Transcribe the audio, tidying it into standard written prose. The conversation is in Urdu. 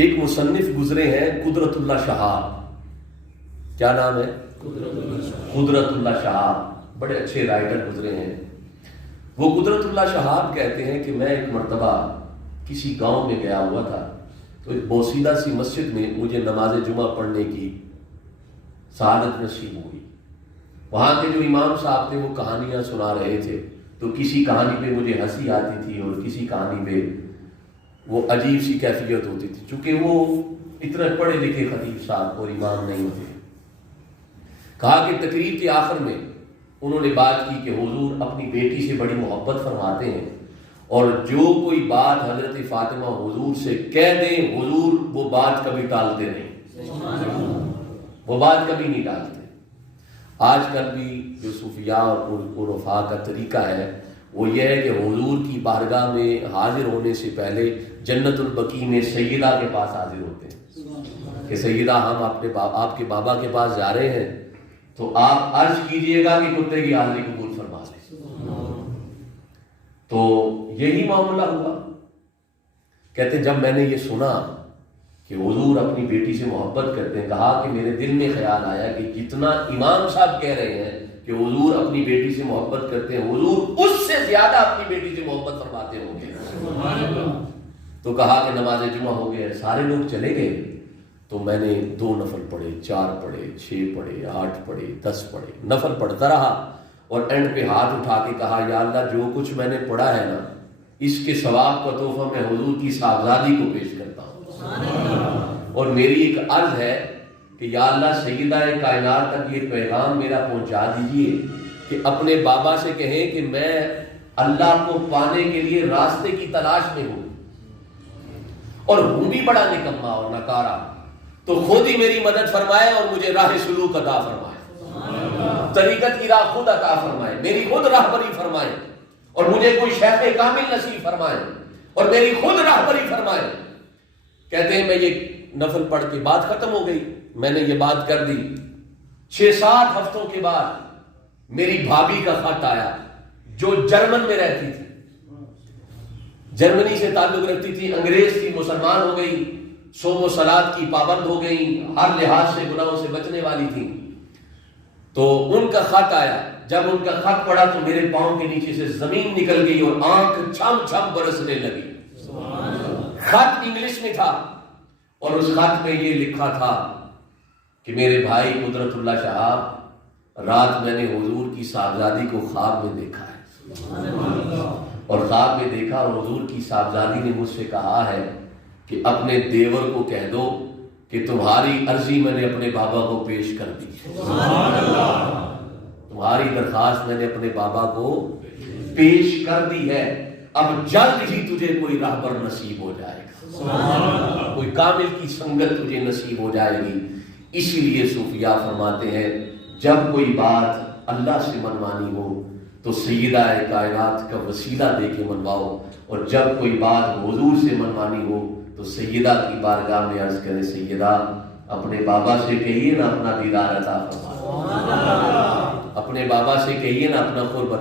ایک مصنف گزرے ہیں قدرت اللہ شہاب، کیا نام ہے؟ قدرت اللہ شہاب، بڑے اچھے رائٹر گزرے ہیں۔ وہ قدرت اللہ شہاب کہتے ہیں کہ میں ایک مرتبہ کسی گاؤں میں گیا ہوا تھا، تو ایک بوسیدہ سی مسجد میں مجھے نماز جمعہ پڑھنے کی سعادت نصیب ہوئی۔ وہاں کے جو امام صاحب تھے وہ کہانیاں سنا رہے تھے، تو کسی کہانی پہ مجھے ہنسی آتی تھی اور کسی کہانی پہ وہ عجیب سی کیفیت ہوتی تھی، چونکہ وہ اتنے پڑھے لکھے خطیب صاحب اور امام نہیں ہوتے۔ کہا کہ تقریر کے آخر میں انہوں نے بات کی کہ حضور اپنی بیٹی سے بڑی محبت فرماتے ہیں، اور جو کوئی بات حضرت فاطمہ حضور سے کہہ دیں حضور وہ بات کبھی ٹالتے نہیں، وہ بات کبھی نہیں ٹالتے۔ آج کل بھی جو صوفیاء اور عرفاء کا طریقہ ہے وہ یہ ہے کہ حضور کی بارگاہ میں حاضر ہونے سے پہلے جنت البقیع میں سیدہ کے پاس حاضر ہوتے ہیں کہ سیدہ ہم آپ کے بابا کے پاس جا رہے ہیں، تو آپ عرض کیجئے گا کہ کتے کی حاضری قبول فرما لیں۔ تو یہی معاملہ ہوا۔ کہتے ہیں جب میں نے یہ سنا کہ حضور اپنی بیٹی سے محبت کرتے ہیں، کہا کہ میرے دل میں خیال آیا کہ جتنا امام صاحب کہہ رہے ہیں کہ حضور اپنی بیٹی سے محبت کرتے ہیں، حضور اس سے زیادہ اپنی بیٹی سے محبت فرماتے ہوں گے۔ تو کہا کہ نماز جمعہ ہو گیا، سارے لوگ چلے گئے، تو میں نے 2 نفل پڑھے، 4 پڑھے، 6 پڑھے، 8 پڑھے، 10 پڑھے، نفل پڑھتا رہا، اور اینڈ پہ ہاتھ اٹھا کے کہا یا اللہ جو کچھ میں نے پڑھا ہے نا اس کے ثواب کا تحفہ میں حضور کی صاحبزادی کو پیش کرتا ہوں، اور میری ایک عرض ہے کہ یا اللہ سیدہ کائنات تک یہ پیغام میرا پہنچا دیجئے کہ اپنے بابا سے کہیں کہ میں اللہ کو پانے کے لیے راستے کی تلاش میں ہوں، اور ہوں بھی بڑا نکما اور نکارا، تو خود ہی میری مدد فرمائے اور مجھے راہ سلوک عطا فرمائے، طریقت کی راہ خود عطا فرمائے، میری خود راہبری فرمائے، اور مجھے کوئی شیخ کامل نصیب فرمائے اور میری خود راہبری فرمائے۔ کہتے ہیں میں یہ نفل پڑھ کے بات ختم ہو گئی، میں نے یہ بات کر دی۔ 6-7 ہفتوں کے بعد میری بھابھی کا خط آیا جو جرمن میں رہتی تھی، جرمنی سے تعلق رکھتی تھی، انگریز تھی، مسلمان ہو گئی، صوم و صلات کی پابند ہو گئی، ہر لحاظ سے گناہوں سے بچنے والی تھی۔ تو ان کا خط آیا، جب ان کا خط پڑا تو میرے پاؤں کے نیچے سے زمین نکل گئی اور آنکھ چھم چھم برسنے لگی۔ خط انگلش میں تھا اور اس خط میں یہ لکھا تھا کہ میرے بھائی قدرت اللہ شہاب، رات میں نے حضور کی صاحبزادی کو خواب میں دیکھا ہے، اور خواب میں دیکھا اور حضور کی صاحبزادی نے مجھ سے کہا ہے کہ اپنے دیور کو کہہ دو کہ تمہاری عرضی میں نے اپنے بابا کو پیش کر دی، تمہاری درخواست میں نے اپنے بابا کو پیش کر دی ہے، اب جلد ہی تجھے کوئی راہبر نصیب ہو جائے گا، کوئی کامل کی سنگت تجھے نصیب ہو جائے گی۔ اسی لیے صوفیاء فرماتے ہیں جب کوئی بات اللہ سے منوانی ہو تو سیدہ کائنات کا وسیلہ دے کے منواؤ، اور جب کوئی بات حضور سے منوانی ہو تو سیدہ کی بارگاہ میں عرض کرے سیدہ اپنے بابا سے کہیے نا اپنا دیدار عطا فرما، اپنے بابا سے کہیے نا اپنا قرب